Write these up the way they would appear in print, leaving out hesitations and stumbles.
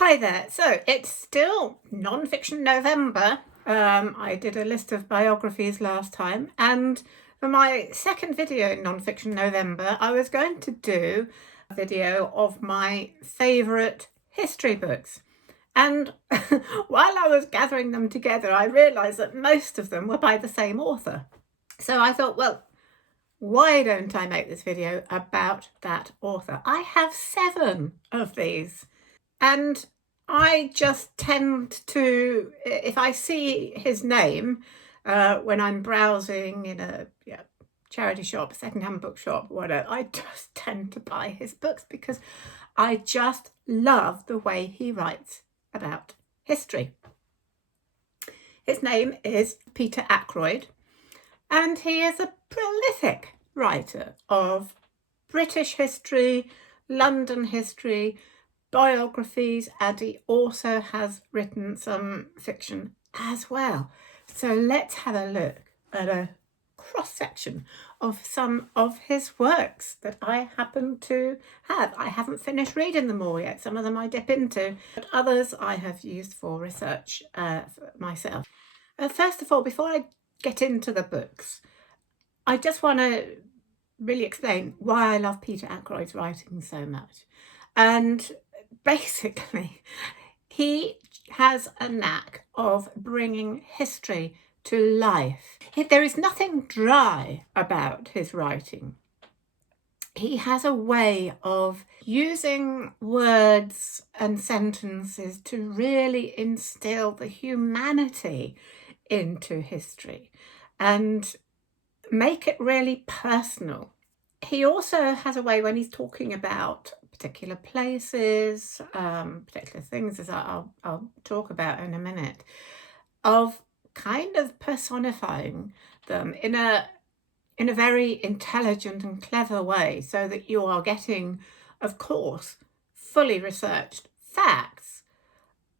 Hi there. So it's still non-fiction November. I did a list of biographies last time, and for my second video in non-fiction November, I was going to do a video of my favourite history books. And while I was gathering them together, I realised that most of them were by the same author. So I thought, well, why don't I make this video about that author? I have 7 of these. And I just tend to, if I see his name when I'm browsing in a charity shop, secondhand bookshop, whatever, I just tend to buy his books because I just love the way he writes about history. His name is Peter Ackroyd, and he is a prolific writer of British history, London history, biographies, and he also has written some fiction as well. So let's have a look at a cross-section of some of his works that I happen to have. I haven't finished reading them all yet. Some of them I dip into, but others I have used for research for myself. First of all, before I get into the books, I just want to really explain why I love Peter Ackroyd's writing so much. And basically, he has a knack of bringing history to life. There is nothing dry about his writing. He has a way of using words and sentences to really instill the humanity into history and make it really personal. He also has a way when he's talking about particular places, particular things, as I'll talk about in a minute, of kind of personifying them in a very intelligent and clever way, so that you are getting, of course, fully researched facts,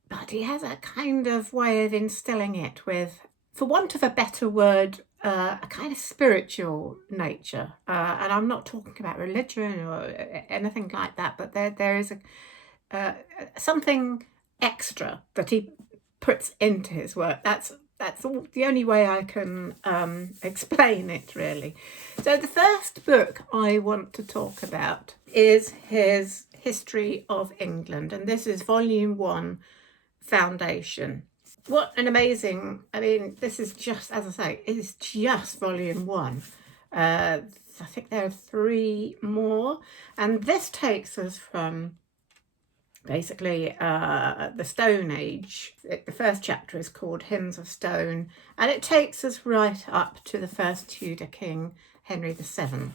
but he has a kind of way of instilling it with, for want of a better word, a kind of spiritual nature. And I'm not talking about religion or anything like that, but there is something extra that he puts into his work. That's the only way I can explain it, really. So the first book I want to talk about is his History of England, and this is volume 1, Foundation. What an amazing, this is just, as I say, it is just volume 1. I think there are 3 more, and this takes us from basically the Stone Age. The first chapter is called Hymns of Stone, and it takes us right up to the first Tudor king, Henry VII.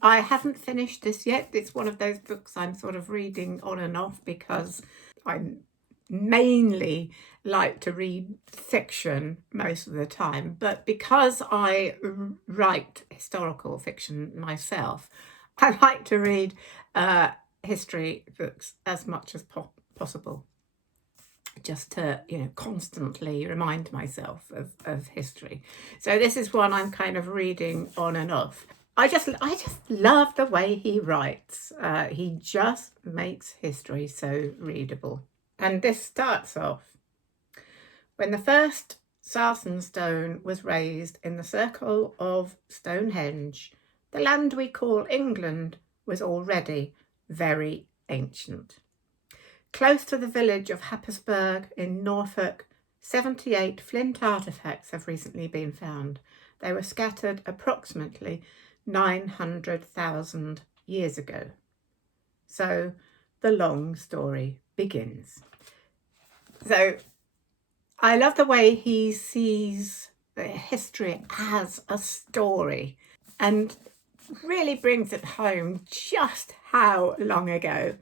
I haven't finished this yet. It's one of those books I'm sort of reading on and off because I'm mainly like to read fiction most of the time, but because I write historical fiction myself, I like to read history books as much as possible, just to constantly remind myself of history. So this is one I'm kind of reading on and off. I just love the way he writes. He just makes history so readable. And this starts off: when the first Sarsen stone was raised in the circle of Stonehenge, the land we call England was already very ancient. Close to the village of Happisburgh in Norfolk, 78 flint artefacts have recently been found. They were scattered approximately 900,000 years ago. So the long story begins. So I love the way he sees history as a story and really brings it home just how long ago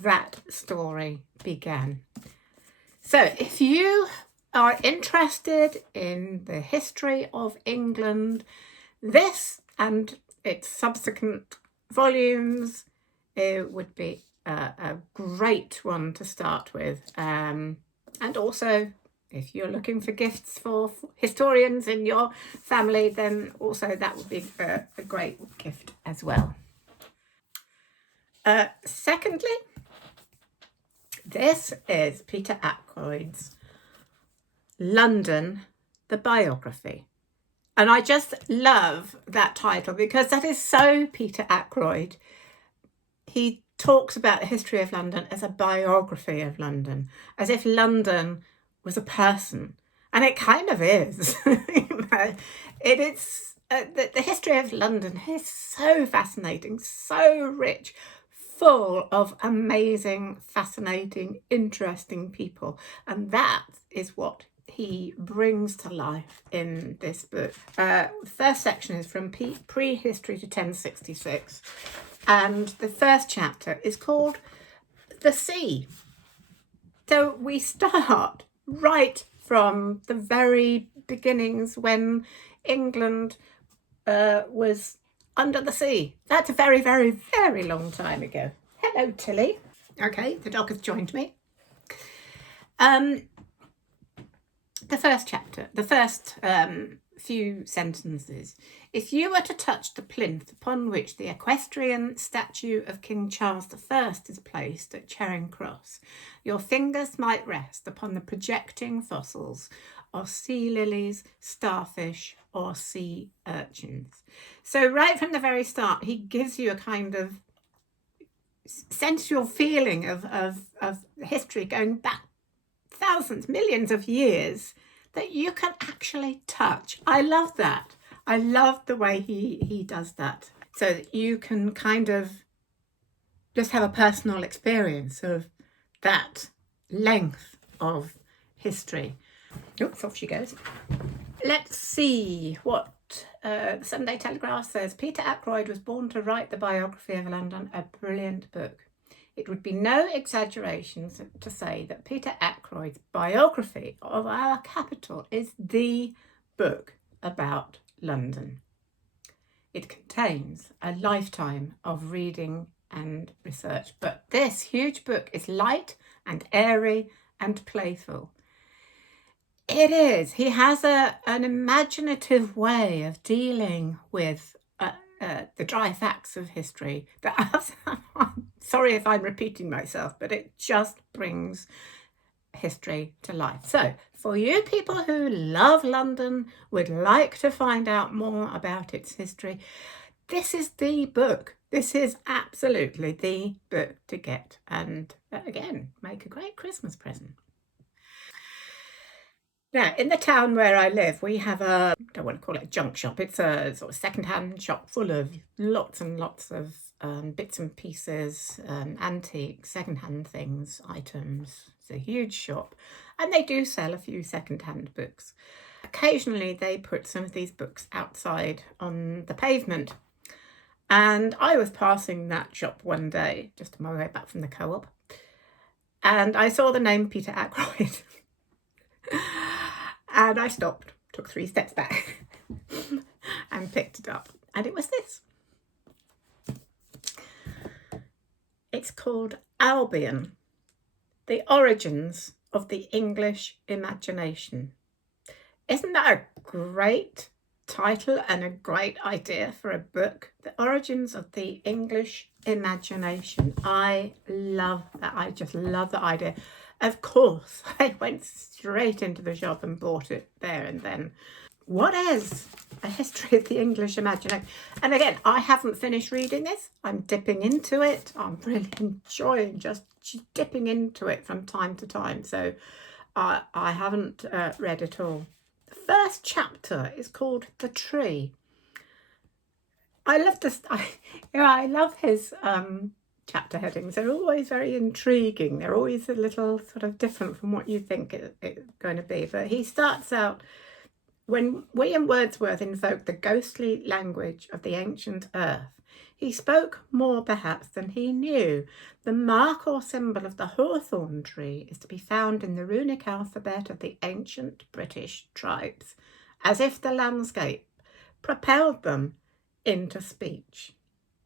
that story began. So if you are interested in the history of England, this and its subsequent volumes, it would be a great one to start with. And also, if you're looking for gifts for historians in your family, then also that would be a great gift as well. Secondly, This is Peter Ackroyd's London, the Biography. And I just love that title because that is so Peter Ackroyd. He talks about the history of London as a biography of London, as if London was a person. And it kind of is. The history of London is so fascinating, so rich, full of amazing, fascinating, interesting people. And that is what he brings to life in this book. The first section is from prehistory to 1066. And the first chapter is called The Sea. So we start right from the very beginnings when England was under the sea. That's a very, very, very long time ago. Hello, Tilly. Okay, the dog has joined me. The first chapter, the first few sentences. If you were to touch the plinth upon which the equestrian statue of King Charles I is placed at Charing Cross, your fingers might rest upon the projecting fossils of sea lilies, starfish, or sea urchins. So right from the very start, he gives you a kind of sensual feeling of history going back thousands, millions of years that you can actually touch. I love that. I love the way he does that, so that you can kind of just have a personal experience of that length of history. Oops, off she goes. Let's see what the Sunday Telegraph says. Peter Ackroyd was born to write the biography of London, a brilliant book. It would be no exaggeration to say that Peter Ackroyd's biography of our capital is the book about London. It contains a lifetime of reading and research, but this huge book is light and airy and playful. It is. He has an imaginative way of dealing with the dry facts of history. I'm sorry if I'm repeating myself, but it just brings history to life. So for you people who love London, would like to find out more about its history, this is the book. This is absolutely the book to get, and again, make a great Christmas present. Now, in the town where I live, we have I don't want to call it a junk shop. It's a sort of second-hand shop full of lots and lots of bits and pieces, antique, second-hand things, items. It's a huge shop, and they do sell a few second-hand books. Occasionally, they put some of these books outside on the pavement. And I was passing that shop one day, just on my way back from the co-op, and I saw the name Peter Ackroyd. And I stopped, took 3 steps back and picked it up. And it was this. It's called Albion, The Origins of the English Imagination. Isn't that a great title and a great idea for a book? The Origins of the English Imagination. I love that. I just love the idea. Of course, I went straight into the shop and bought it there and then. What is a history of the English imagination? And again, I haven't finished reading this. I'm dipping into it. I'm really enjoying just dipping into it from time to time. So I haven't read it all. The first chapter is called The Tree. I love this. I love his chapter headings. They're always very intriguing. They're always a little sort of different from what you think it's going to be. But he starts out, when William Wordsworth invoked the ghostly language of the ancient earth, he spoke more perhaps than he knew. The mark or symbol of the hawthorn tree is to be found in the runic alphabet of the ancient British tribes, as if the landscape propelled them into speech.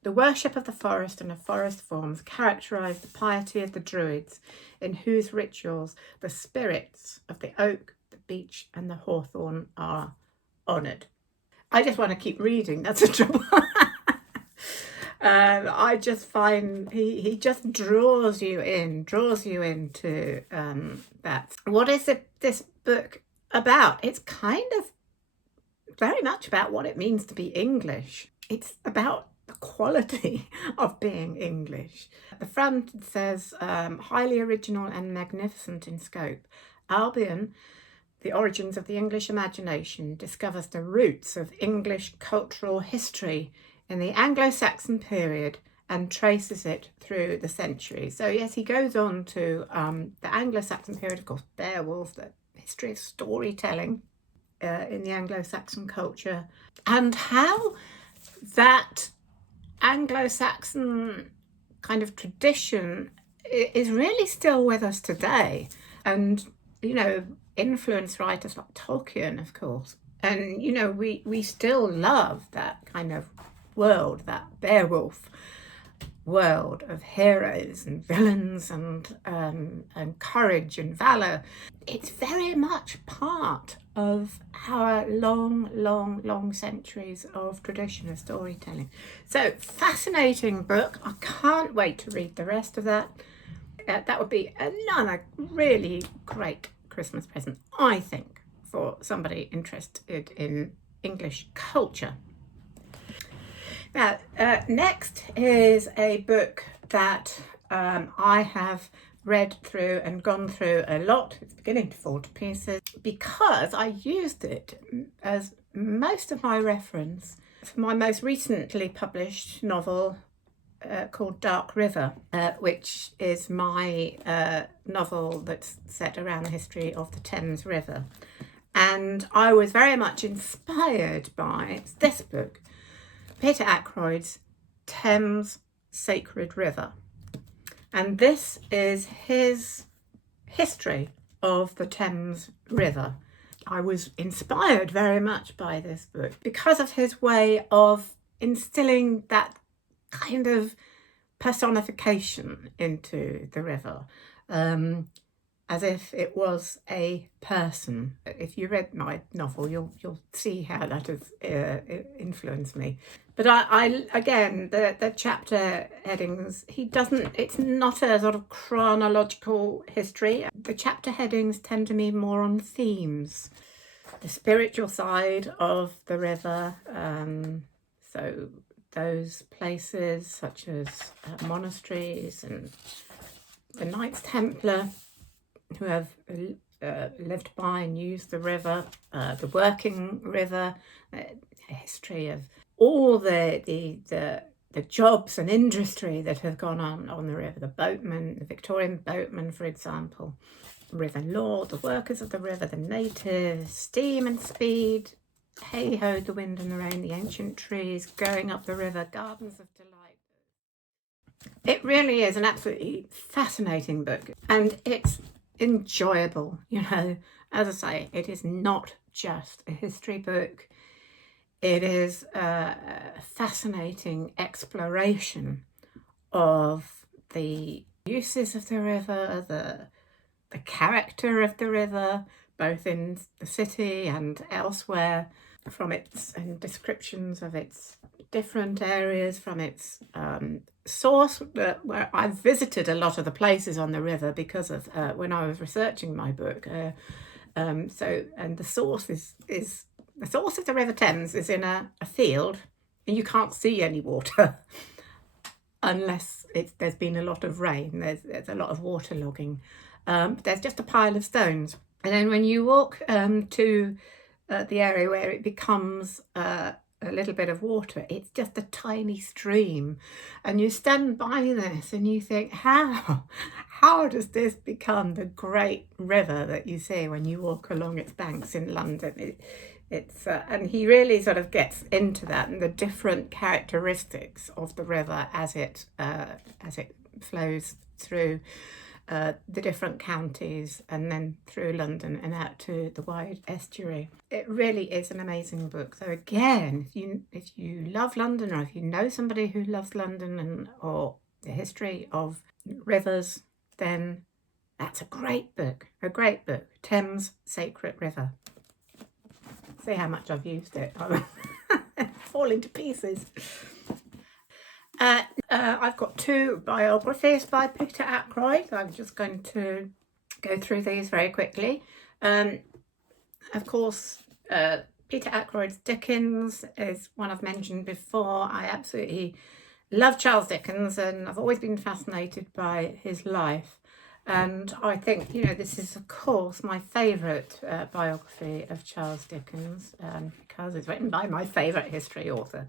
The worship of the forest and of forest forms characterised the piety of the Druids, in whose rituals the spirits of the oak, the beech and the hawthorn are honoured. I just want to keep reading, that's the trouble. I just find he just draws you into that. What is this book about? It's kind of very much about what it means to be English. It's about the quality of being English. The front says, highly original and magnificent in scope, Albion, the origins of the English imagination, discovers the roots of English cultural history in the Anglo-Saxon period and traces it through the centuries. So yes, he goes on to the Anglo-Saxon period, of course, Beowulf, the history of storytelling in the Anglo-Saxon culture, and how that Anglo-Saxon kind of tradition is really still with us today, and influence writers like Tolkien, of course, and we still love that kind of world, that Beowulf world of heroes and villains and courage and valor. It's very much part of our long centuries of tradition of storytelling. So fascinating book. I can't wait to read the rest of that. That would be another really great Christmas present, I think, for somebody interested in English culture. Now, next is a book that I have read through and gone through a lot. It's beginning to fall to pieces because I used it as most of my reference for my most recently published novel called Dark River, which is my novel that's set around the history of the Thames River. And I was very much inspired by this book, Peter Ackroyd's Thames Sacred River. And this is his history of the Thames River. I was inspired very much by this book because of his way of instilling that kind of personification into the river, as if it was a person. If you read my novel, you'll see how that has influenced me. But I again, the chapter headings, it's not a sort of chronological history. The chapter headings tend to be more on themes. The spiritual side of the river, so those places such as monasteries and the Knights Templar who have lived by and used the river, the working river, history of all the jobs and industry that have gone on the river, the boatmen, the Victorian boatmen, for example, river law, the workers of the river, the natives, steam and speed, hey-ho, the wind and the rain, the ancient trees, going up the river, gardens of delight. It really is an absolutely fascinating book, and it's enjoyable. As I say, it is not just a history book. It is a fascinating exploration of the uses of the river, the character of the river, both in the city and elsewhere, from its and descriptions of its different areas, from its source, where I've visited a lot of the places on the river because of when I was researching my book. And the source is the source of the River Thames is in a field, and you can't see any water unless there's been a lot of rain. There's a lot of waterlogging. There's just a pile of stones, and then when you walk to the area where it becomes a little bit of water, it's just a tiny stream, and you stand by this and you think, how does this become the great river that you see when you walk along its banks in London? And he really sort of gets into that and the different characteristics of the river as it flows through the different counties and then through London and out to the wide estuary. It really is an amazing book. So again, if you love London, or if you know somebody who loves London or the history of rivers, then that's a great book. Thames Sacred River. See how much I've used it. I'm falling to pieces. I've got two biographies by Peter Ackroyd. I'm just going to go through these very quickly. Of course, Peter Ackroyd's Dickens is one I've mentioned before. I absolutely love Charles Dickens, and I've always been fascinated by his life. And I think, this is, of course, my favourite biography of Charles Dickens, because it's written by my favourite history author.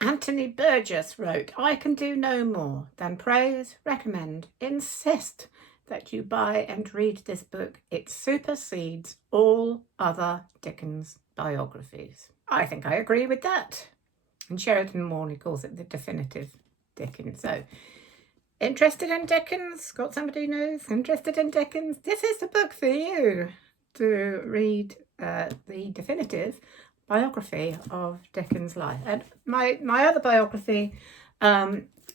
Anthony Burgess wrote, "I can do no more than praise, recommend, insist that you buy and read this book. It supersedes all other Dickens biographies." I think I agree with that. And Sheridan Morley calls it the definitive Dickens. So, interested in Dickens? Got somebody who knows? Interested in Dickens? This is the book for you to read the definitive biography of Dickens' life. And my other biography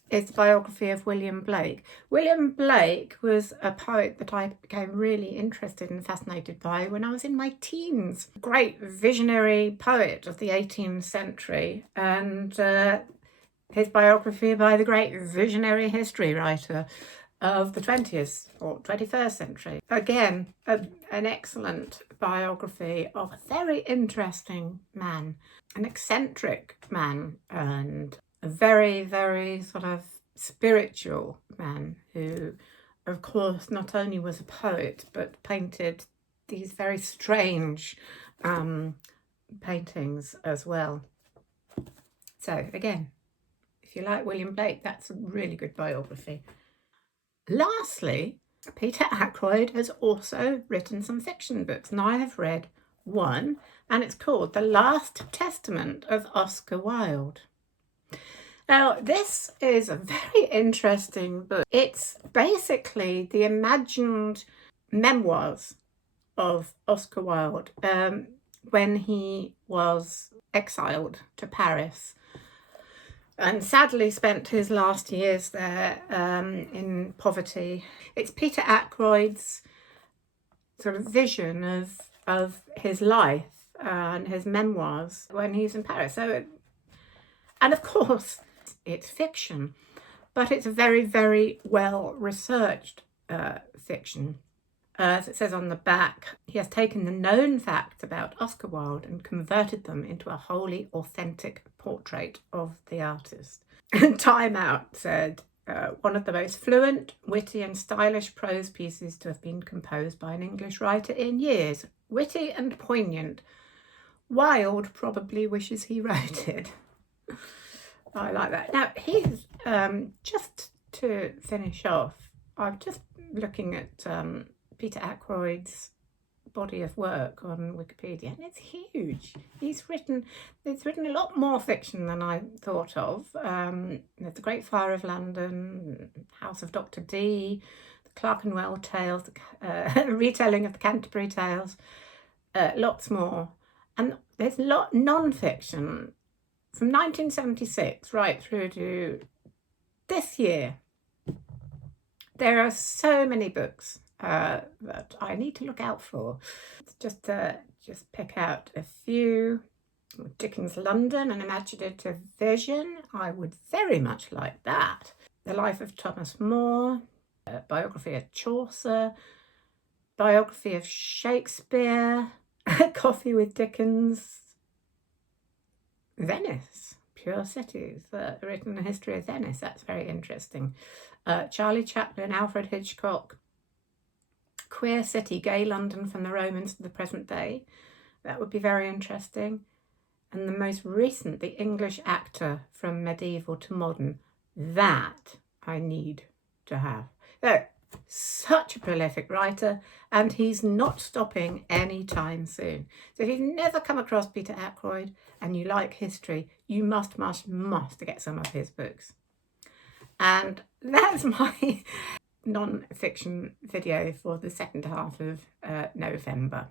is the biography of William Blake. William Blake was a poet that I became really interested and fascinated by when I was in my teens. Great visionary poet of the 18th century, and his biography by the great visionary history writer of the 20th or 21st century. Again, an excellent biography of a very interesting man, an eccentric man, and a very, very sort of spiritual man who, of course, not only was a poet, but painted these very strange paintings as well. So again, if you like William Blake, that's a really good biography. Lastly, Peter Ackroyd has also written some fiction books, and I have read one, and it's called The Last Testament of Oscar Wilde. Now, this is a very interesting book. It's basically the imagined memoirs of Oscar Wilde when he was exiled to Paris and sadly spent his last years there in poverty. It's Peter Ackroyd's sort of vision of his life and his memoirs when he's in Paris. And of course, it's fiction, but it's a very, very well researched fiction. As it says on the back, he has taken the known facts about Oscar Wilde and converted them into a wholly authentic portrait of the artist. And Time Out said, one of the most fluent, witty and stylish prose pieces to have been composed by an English writer in years. Witty and poignant. Wilde probably wishes he wrote it. I like that. Now, he's, just to finish off, I'm just looking at Peter Ackroyd's body of work on Wikipedia, and it's huge. He's written a lot more fiction than I thought of. There's The Great Fire of London, House of Dr. Dee, the Clerkenwell Tales, retelling of the Canterbury Tales, lots more. And there's a lot non-fiction from 1976 right through to this year. There are so many books that I need to look out for. Just pick out a few. Dickens' London, an imaginative vision. I would very much like that. The Life of Thomas More, biography of Chaucer, biography of Shakespeare, Coffee with Dickens, Venice, Pure Cities, written a history of Venice. That's very interesting. Charlie Chaplin, Alfred Hitchcock, Queer City, Gay London from the Romans to the present day. That would be very interesting. And the most recent, The English Actor from Medieval to Modern. That I need to have. So, such a prolific writer, and he's not stopping anytime soon. So if you've never come across Peter Ackroyd and you like history, you must get some of his books. And that's my non-fiction video for the second half of November.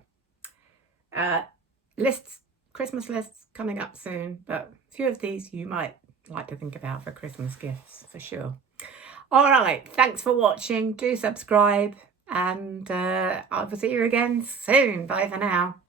Christmas lists coming up soon, but a few of these you might like to think about for Christmas gifts for sure. All right, thanks for watching. Do subscribe, and I will see you again soon. Bye for now.